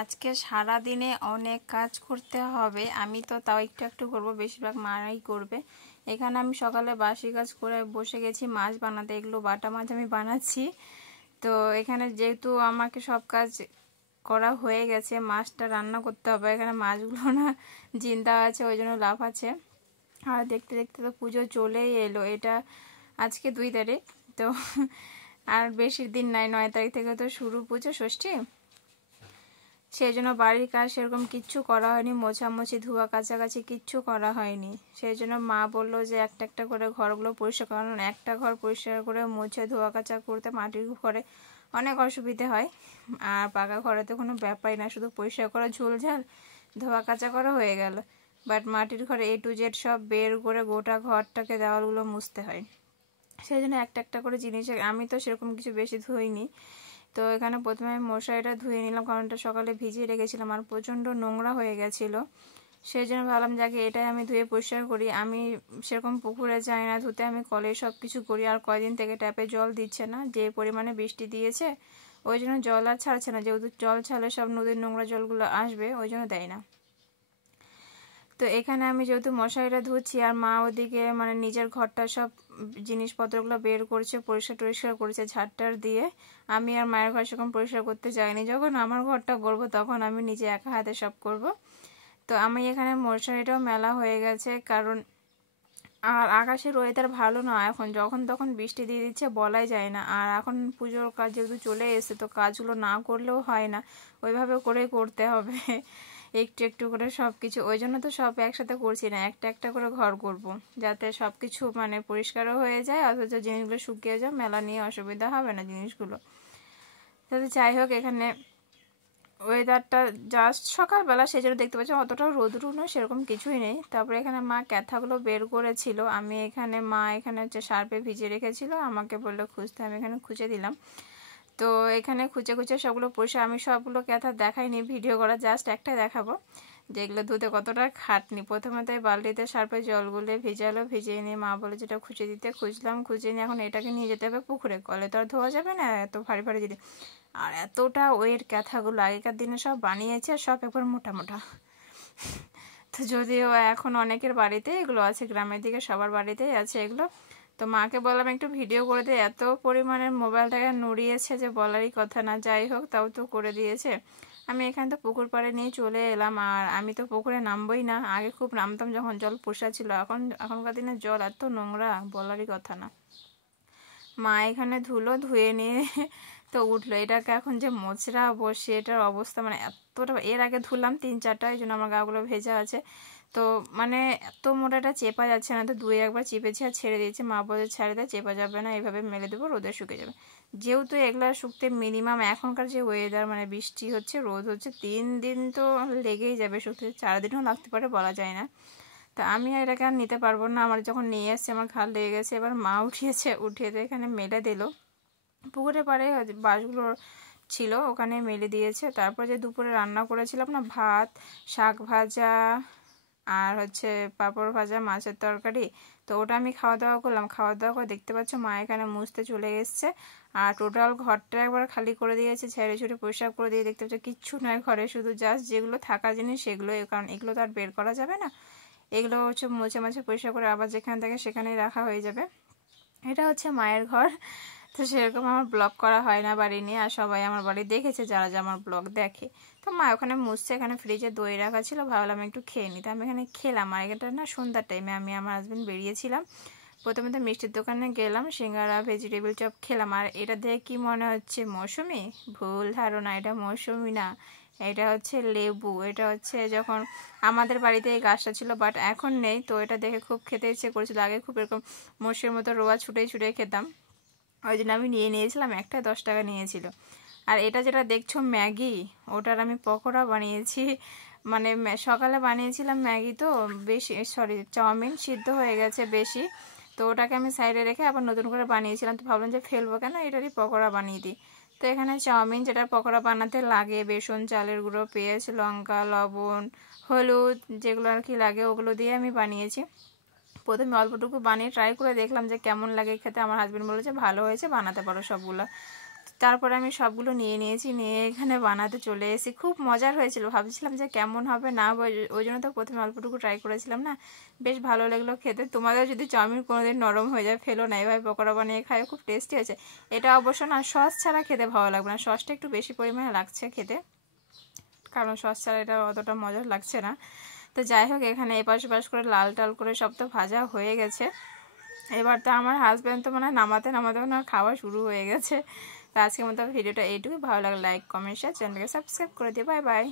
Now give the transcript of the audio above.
আজকে সারা দিনে অনেক কাজ করতে হবে। আমি তো তাও একটু একটু করব, বেশিরভাগ মাই করবে। এখানে আমি সকালে বাসি কাজ করে বসে গেছি মাছ বানাতে। এগুলো বাটা মাছ আমি বানাচ্ছি। তো এখানে যেহেতু আমাকে সব কাজ করা হয়ে গেছে, মাছটা রান্না করতে হবে। এখানে মাছগুলো না জিন্দা আছে, ওই জন্য লাভ আছে। আর দেখতে দেখতে তো পুজো চলেই এলো। এটা আজকে 2 তারিখ, তো আর বেশি দিন নাই। 9 তারিখ থেকে তো শুরু পুজো, ষষ্ঠী। সেই জন্য বাড়ির কাজ সেরকম কিচ্ছু করা হয়নি, মোছামুছি ধোয়া কাছাকাছি কিচ্ছু করা হয়নি। সেই জন্য মা বললো যে একটা একটা করে ঘরগুলো পরিষ্কার, কারণ একটা ঘর পরিষ্কার করে মুছে ধোয়া কাচা করতে মাটির ঘরে অনেক অসুবিধে হয়। আর পাকা ঘরে তো কোনো ব্যাপারই না, শুধু পরিষ্কার করা, ঝোলঝাল ধোয়া কাচা করা হয়ে গেল। বাট মাটির ঘরে A to Z সব বের করে গোটা ঘরটাকে দেওয়ালগুলো মুছতে হয়। সেই জন্য একটা একটা করে জিনিস, আমি তো সেরকম কিছু বেশি ধুইনি। তো এখানে প্রথমে আমি মশারিটা ধুয়ে নিলাম, কারণ এটা সকালে ভিজিয়ে রেখেছিলাম আর প্রচণ্ড নোংরা হয়ে গেছিলো। সেই জন্য ভাবলাম যাকে এটাই আমি ধুয়ে পরিষ্কার করি। আমি সেরকম পুকুরে যাই না ধুতে, আমি কলে সব কিছু করি। আর কয়দিন থেকে ট্যাপে জল দিচ্ছে না, যে পরিমাণে বৃষ্টি দিয়েছে ওই জন্য জল আর ছাড়ছে না। যেহেতু জল ছাড়লে সব নদীর নোংরা জলগুলো আসবে, ওই জন্য দেয় না। তো এখানে আমি যেহেতু মশারিটা ধুচ্ছি আর মা ওদিকে মানে নিজের ঘরটা সব জিনিসপত্রগুলো বের করছে, পরিষ্কার টরিষ্কার করছে ঝাড়টার দিয়ে। আমি আর মায়ের ঘর সেরকম পরিষ্কার করতে যাইনি। যখন আমার ঘরটা করবো তখন আমি নিজে একা হাতে সব করব। তো আমি এখানে মশারিটাও মেলা হয়ে গেছে, কারণ আর আকাশের ওয়েদার ভালো না এখন, যখন তখন বৃষ্টি দিয়ে দিচ্ছে, বলাই যায় না। আর এখন পুজোর কাজ যেহেতু চলে এসেছে, তো কাজগুলো না করলেও হয় না, ওইভাবে করেই করতে হবে একটু একটু করে সব কিছু। ওই জন্য তো সব একসাথে করছি না, একটা একটা করে ঘর করব, যাতে সব কিছু মানে পরিষ্কারও হয়ে যায়, অথচ জিনিসগুলো শুকিয়ে যায়, মেলা নিয়ে অসুবিধা হবে না জিনিসগুলো। তাতে যাই হোক, এখানে ওয়েদারটা জাস্ট সকালবেলা, সেই জন্য দেখতে পাচ্ছি অতটাও রোদ্রু নয়, সেরকম কিছুই নেই। তারপরে এখানে মা ক্যাথাগুলো বের করেছিল, আমি এখানে মা এখানে হচ্ছে সার্ফে ভিজিয়ে রেখেছিল, আমাকে বললো খুঁজতে, আমি এখানে খুঁজে দিলাম। তো এখানে খুঁজে খুঁজে সবগুলো পরিষ্কার, আমি সবগুলো ক্যাথা দেখাইনি, ভিডিও করা জাস্ট একটাই দেখাবো যেগুলো ধুতে কতটা খাটনি। প্রথমে তো বালতিতে সার্ফে জল গুলে ভিজালো, ভিজিয়ে নিয়ে মা বলে যেটা খুঁজে দিতে, খুঁজলাম, খুঁজে নিয়ে এখন এটাকে নিয়ে যেতে হবে পুকুরে। কলে তো আর ধোয়া যাবে না এত ভারী ভারী জিনিস। আর এতটা ওয়ের ক্যাথাগুলো আগেকার দিনে সব বানিয়েছে, সব একবার মোটা মোটা। তো যদিও এখন অনেকের বাড়িতে এগুলো আছে, গ্রামের দিকে সবার বাড়িতেই আছে এগুলো। তো মাকে বললাম একটু ভিডিও করে দিয়ে, এত পরিমাণের মোবাইলটাকে নড়িয়েছে যে বলারই কথা না। যাই হোক, তাও তো করে দিয়েছে। আমি এখানে তো পুকুর পাড়ে নিয়ে চলে এলাম। আর আমি তো পুকুরে নামবই না, আগে খুব নামতাম যখন জল পোষা ছিল। এখনকার দিনে জল এত নোংরা, বলারই কথা না। মা এখানে ধুলো, ধুয়ে নিয়ে তো উঠলো। এটাকে এখন যে মোচড়া বসে, এটার অবস্থা মানে এতটা, এর আগে ধুলাম 3-4টা, এই জন্য আমার গাগুলো ভেজা আছে। তো মানে এত মোটাটা চেপা যাচ্ছে না, তো 2-1বার চেপেছি আর ছেড়ে দিয়েছি। মা বলে ছেড়ে দেয়, চেপা যাবে না, এভাবে মেলে দেবো, রোদে শুকিয়ে যাবে। যেহেতু এগুলা শুকতে মিনিমাম এখনকার যে ওয়েদার, মানে বৃষ্টি হচ্ছে, রোদ হচ্ছে, 3 দিন তো লেগেই যাবে শুকতে, 4 দিনও লাগতে পারে, বলা যায় না। তা আমি আর এটাকে আর নিতে পারবো না, আমার যখন নিয়ে এসছে আমার ঘাড় লেগে গেছে। এবার মা উঠিয়েছে, উঠিয়ে তো এখানে মেলে দিল। পুকুরে পাড়ে বাঁশগুলো ছিল, ওখানে মেলে দিয়েছে। তারপর যে দুপুরে রান্না করেছিলাম না, ভাত, শাক ভাজা আর হচ্ছে পাঁপড় ভাজা, মাছের তরকারি, তো ওটা আমি খাওয়া দাওয়া করলাম। খাওয়া দাওয়া করে দেখতে পাচ্ছ মা এখানে মুছতে চলে এসছে। আর টোটাল ঘরটা একবার খালি করে দিয়েছে, ছেড়ে ছুড়ে পরিষ্কার করে দিয়ে। দেখতে পাচ্ছ কিচ্ছু নয় ঘরে, শুধু জাস্ট যেগুলো থাকার জিনিস সেগুলো, কারণ এগুলো তো আর বের করা যাবে না। এগুলো হচ্ছে মুছে মাছে পরিষ্কার করে আবার যেখানে থাকে সেখানেই রাখা হয়ে যাবে। এটা হচ্ছে মায়ের ঘর। তো সেরকম আমার ব্লগ করা হয় না বাড়ি নিয়ে, আর সবাই আমার বাড়ি দেখেছে যারা যে আমার ব্লগ দেখে। তো মা ওখানে মুছছে, এখানে ফ্রিজে দই রাখা ছিল, ভাবলাম একটু খেয়ে নিই। তো আমি এখানে খেলাম। আর এটা না সন্ধ্যার টাইমে আমি আমার হাজব্যান্ড বেরিয়েছিলাম। প্রথমে তো মিষ্টির দোকানে গেলাম, সিঙ্গারা ভেজিটেবিল চপ খেলাম। আর এটা দেখে কি মনে হচ্ছে মৌসুমি? ভুল ধারণা, এটা মৌসুমি না, এটা হচ্ছে লেবু। এটা হচ্ছে যখন আমাদের বাড়িতে এই গাছটা ছিল, বাট এখন নেই। তো এটা দেখে খুব খেতে ইচ্ছে করেছিল, আগে খুব এরকম মৌসুমির মতো রোয়া ছুটে ছুটে খেতাম, ওই জন্য আমি নিয়েছিলাম। একটা 10 টাকা নিয়েছিল। আর এটা যেটা দেখছো ম্যাগি, ওটার আমি পকোড়া বানিয়েছি। মানে সকালে বানিয়েছিলাম ম্যাগি, তো বেশি, সরি চাউমিন সিদ্ধ হয়ে গেছে বেশি, তো ওটাকে আমি সাইডে রেখে আবার নতুন করে বানিয়েছিলাম। তো ভাবলাম যে ফেলবো কেন, এটারই পকোড়া বানিয়ে দিই। তো এখানে চাউমিন যেটা পকোড়া বানাতে লাগে, বেসন, চালের গুঁড়ো, পেঁয়াজ, লঙ্কা, লবণ, হলুদ, যেগুলো আর কি লাগে ওগুলো দিয়ে আমি বানিয়েছি। প্রথমে অল্পটুকু বানিয়ে ট্রাই করে দেখলাম যে কেমন লাগে খেতে। আমার হাজব্যান্ড বলে যে ভালো হয়েছে, বানাতে পারো সবগুলো। তারপরে আমি সবগুলো নিয়ে নিয়েছি, নিয়ে এখানে বানাতে চলে এসেছি। খুব মজার হয়েছিল, ভাবছিলাম যে কেমন হবে না, ওই জন্য তো প্রথমে অল্পটুকু ট্রাই করেছিলাম না, বেশ ভালো লাগলো খেতে। তোমাদের যদি চাউমিন কোনোদিন নরম হয়ে যায় ফেলো না, এভাবে পকোড়া বানিয়ে খায়, খুব টেস্টি হয়েছে। এটা অবশ্য না সস ছাড়া খেতে ভালো লাগবে না, সসটা একটু বেশি পরিমাণে লাগছে খেতে, কারণ সস ছাড়া এটা অতটা মজার লাগছে না। তো যাই হোক, এখানে এপাশ ওপাশ করে লাল টাল করে সব তো ভাজা হয়ে গেছে। এবার তো আমার হাজব্যান্ড তো মানে নামাতে নামাতে না খাওয়া শুরু হয়ে গেছে। তো আজকের মতো ভিডিওটা এইটুকুই, ভালো লাগলে লাইক কমেন্ট শেয়ার, চ্যানেলকে সাবস্ক্রাইব করে দিও। Bye bye.